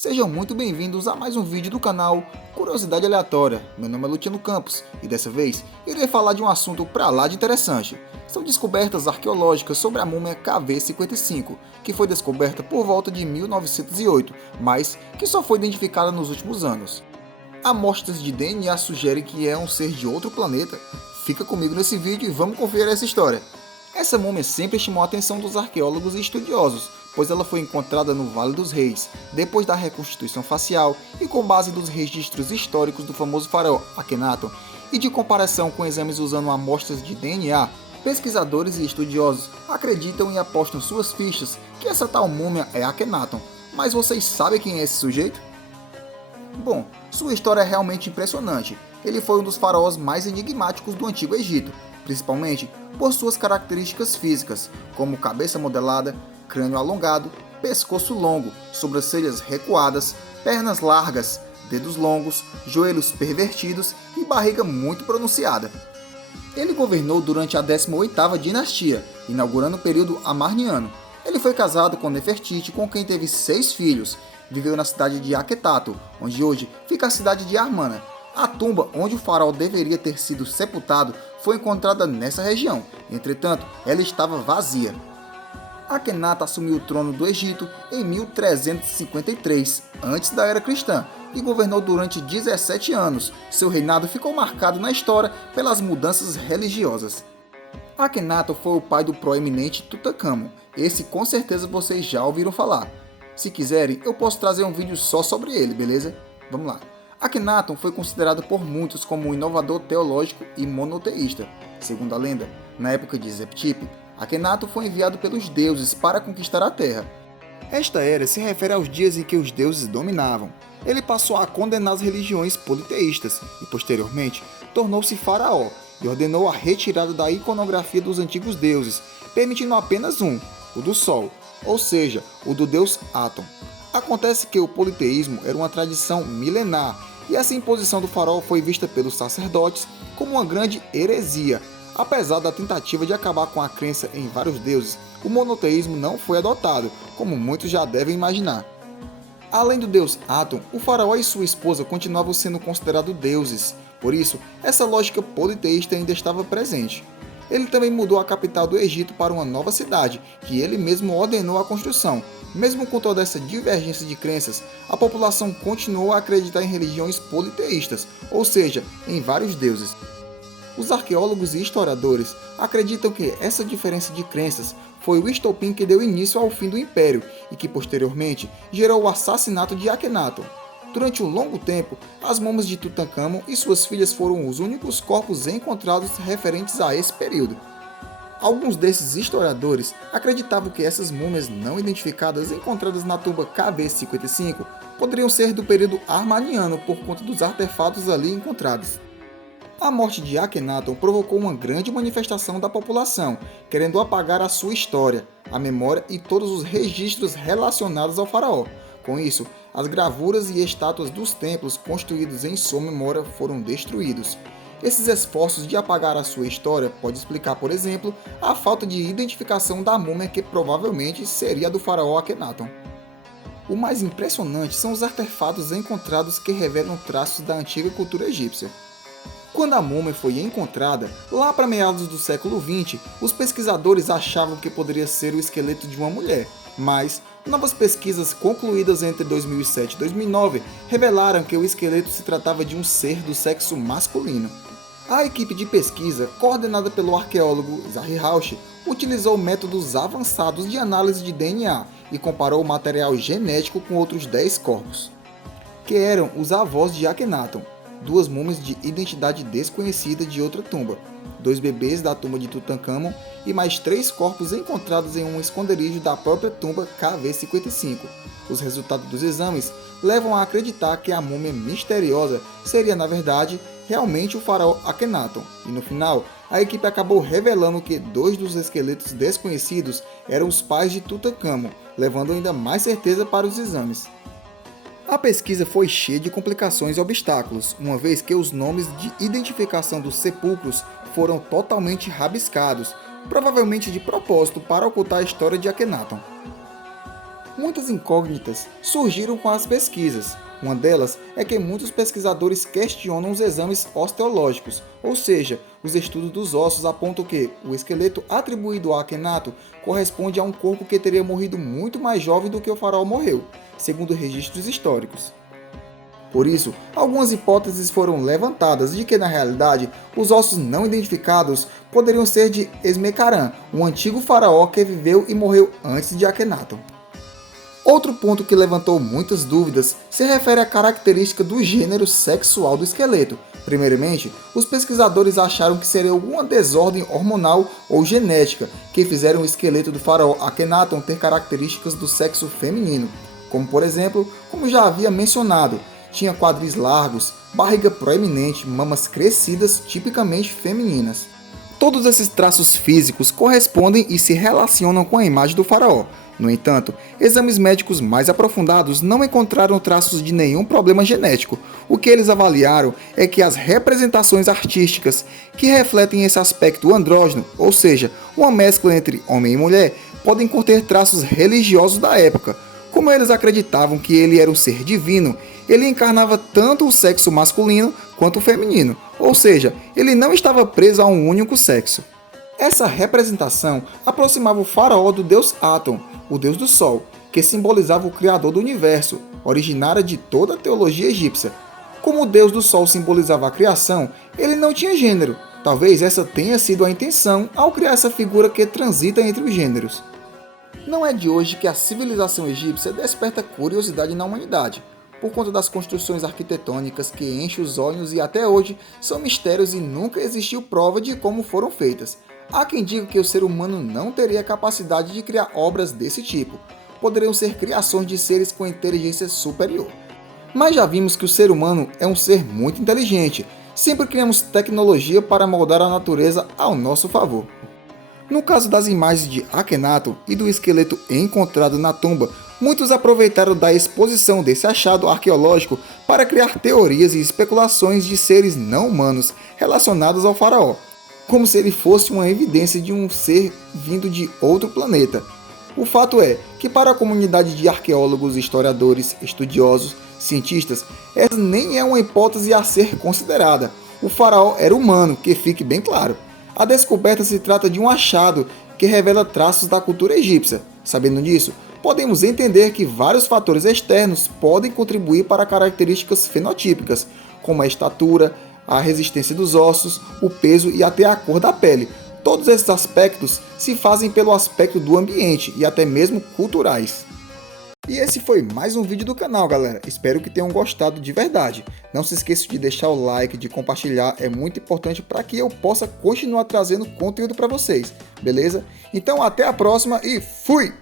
Sejam muito bem-vindos a mais um vídeo do canal Curiosidade Aleatória. Meu nome é Luciano Campos e dessa vez irei falar de um assunto pra lá de interessante. São descobertas arqueológicas sobre a múmia KV-55, que foi descoberta por volta de 1908, mas que só foi identificada nos últimos anos. Amostras de DNA sugerem que é um ser de outro planeta. Fica comigo nesse vídeo e vamos conferir essa história. Essa múmia sempre chamou a atenção dos arqueólogos e estudiosos, pois ela foi encontrada no Vale dos Reis, depois da reconstituição facial e com base nos registros históricos do famoso faraó Akhenaton e de comparação com exames usando amostras de DNA. Pesquisadores e estudiosos acreditam e apostam suas fichas que essa tal múmia é Akhenaton. Mas vocês sabem quem é esse sujeito? Bom, sua história é realmente impressionante. Ele foi um dos faraós mais enigmáticos do Antigo Egito, principalmente por suas características físicas, como cabeça modelada, crânio alongado, pescoço longo, sobrancelhas recuadas, pernas largas, dedos longos, joelhos pervertidos e barriga muito pronunciada. Ele governou durante a 18ª dinastia, inaugurando o período Amarniano. Ele foi casado com Nefertiti, com quem teve 6 filhos. Viveu na cidade de Akhetato, onde hoje fica a cidade de Amarna. A tumba onde o faraó deveria ter sido sepultado foi encontrada nessa região, entretanto, ela estava vazia. Akhenaton assumiu o trono do Egito em 1353, antes da era cristã, e governou durante 17 anos. Seu reinado ficou marcado na história pelas mudanças religiosas. Akhenaton foi o pai do proeminente Tutankhamon. Esse com certeza vocês já ouviram falar. Se quiserem, eu posso trazer um vídeo só sobre ele, beleza? Vamos lá. Akhenaton foi considerado por muitos como um inovador teológico e monoteísta. Segundo a lenda, na época de Zeptip, Akhenaton foi enviado pelos deuses para conquistar a Terra. Esta era se refere aos dias em que os deuses dominavam. Ele passou a condenar as religiões politeístas e, posteriormente, tornou-se faraó e ordenou a retirada da iconografia dos antigos deuses, permitindo apenas um, o do Sol, ou seja, o do deus Aton. Acontece que o politeísmo era uma tradição milenar e essa imposição do faraó foi vista pelos sacerdotes como uma grande heresia. Apesar da tentativa de acabar com a crença em vários deuses, o monoteísmo não foi adotado, como muitos já devem imaginar. Além do deus Aton, o faraó e sua esposa continuavam sendo considerados deuses, por isso, essa lógica politeísta ainda estava presente. Ele também mudou a capital do Egito para uma nova cidade, que ele mesmo ordenou a construção. Mesmo com toda essa divergência de crenças, a população continuou a acreditar em religiões politeístas, ou seja, em vários deuses. Os arqueólogos e historiadores acreditam que essa diferença de crenças foi o estopim que deu início ao fim do Império e que posteriormente gerou o assassinato de Akhenaton. Durante um longo tempo, as múmias de Tutankhamon e suas filhas foram os únicos corpos encontrados referentes a esse período. Alguns desses historiadores acreditavam que essas múmias não identificadas encontradas na tumba KV-55 poderiam ser do período Armaniano por conta dos artefatos ali encontrados. A morte de Akhenaton provocou uma grande manifestação da população, querendo apagar a sua história, a memória e todos os registros relacionados ao faraó. Com isso, as gravuras e estátuas dos templos construídos em sua memória foram destruídos. Esses esforços de apagar a sua história pode explicar, por exemplo, a falta de identificação da múmia que provavelmente seria a do faraó Akhenaton. O mais impressionante são os artefatos encontrados que revelam traços da antiga cultura egípcia. Quando a múmia foi encontrada, lá para meados do século XX, os pesquisadores achavam que poderia ser o esqueleto de uma mulher, mas novas pesquisas concluídas entre 2007 e 2009 revelaram que o esqueleto se tratava de um ser do sexo masculino. A equipe de pesquisa, coordenada pelo arqueólogo Zahi Rauch, utilizou métodos avançados de análise de DNA e comparou o material genético com outros 10 corpos, que eram os avós de Akhenaton, 2 múmias de identidade desconhecida de outra tumba, 2 bebês da tumba de Tutankhamon e mais 3 corpos encontrados em um esconderijo da própria tumba KV-55. Os resultados dos exames levam a acreditar que a múmia misteriosa seria, na verdade, realmente o faraó Akhenaton, e no final, a equipe acabou revelando que 2 dos esqueletos desconhecidos eram os pais de Tutankhamon, levando ainda mais certeza para os exames. A pesquisa foi cheia de complicações e obstáculos, uma vez que os nomes de identificação dos sepulcros foram totalmente rabiscados, provavelmente de propósito para ocultar a história de Akhenaton. Muitas incógnitas surgiram com as pesquisas. Uma delas é que muitos pesquisadores questionam os exames osteológicos, ou seja, os estudos dos ossos apontam que o esqueleto atribuído a Akhenaton corresponde a um corpo que teria morrido muito mais jovem do que o faraó morreu, segundo registros históricos. Por isso, algumas hipóteses foram levantadas de que, na realidade, os ossos não identificados poderiam ser de Esmecaran, um antigo faraó que viveu e morreu antes de Akhenaton. Outro ponto que levantou muitas dúvidas se refere à característica do gênero sexual do esqueleto. Primeiramente, os pesquisadores acharam que seria alguma desordem hormonal ou genética que fizeram o esqueleto do faraó Akhenaton ter características do sexo feminino, como por exemplo, como já havia mencionado, tinha quadris largos, barriga proeminente, mamas crescidas tipicamente femininas. Todos esses traços físicos correspondem e se relacionam com a imagem do faraó. No entanto, exames médicos mais aprofundados não encontraram traços de nenhum problema genético. O que eles avaliaram é que as representações artísticas que refletem esse aspecto andrógeno, ou seja, uma mescla entre homem e mulher, podem conter traços religiosos da época. Como eles acreditavam que ele era um ser divino, ele encarnava tanto o sexo masculino quanto o feminino, ou seja, ele não estava preso a um único sexo. Essa representação aproximava o faraó do deus Aton, o deus do sol, que simbolizava o criador do universo, originária de toda a teologia egípcia. Como o deus do sol simbolizava a criação, ele não tinha gênero. Talvez essa tenha sido a intenção ao criar essa figura que transita entre os gêneros. Não é de hoje que a civilização egípcia desperta curiosidade na humanidade, por conta das construções arquitetônicas que enchem os olhos e até hoje são mistérios e nunca existiu prova de como foram feitas. Há quem diga que o ser humano não teria capacidade de criar obras desse tipo, poderiam ser criações de seres com inteligência superior. Mas já vimos que o ser humano é um ser muito inteligente, sempre criamos tecnologia para moldar a natureza ao nosso favor. No caso das imagens de Akhenaton e do esqueleto encontrado na tumba, muitos aproveitaram da exposição desse achado arqueológico para criar teorias e especulações de seres não humanos relacionados ao faraó, como se ele fosse uma evidência de um ser vindo de outro planeta. O fato é que para a comunidade de arqueólogos, historiadores, estudiosos, cientistas, essa nem é uma hipótese a ser considerada. O faraó era humano, que fique bem claro. A descoberta se trata de um achado que revela traços da cultura egípcia. Sabendo disso, podemos entender que vários fatores externos podem contribuir para características fenotípicas, como a estatura, a resistência dos ossos, o peso e até a cor da pele. Todos esses aspectos se fazem pelo aspecto do ambiente e até mesmo culturais. E esse foi mais um vídeo do canal, galera. Espero que tenham gostado de verdade. Não se esqueça de deixar o like, de compartilhar, é muito importante para que eu possa continuar trazendo conteúdo para vocês, beleza? Então até a próxima e fui!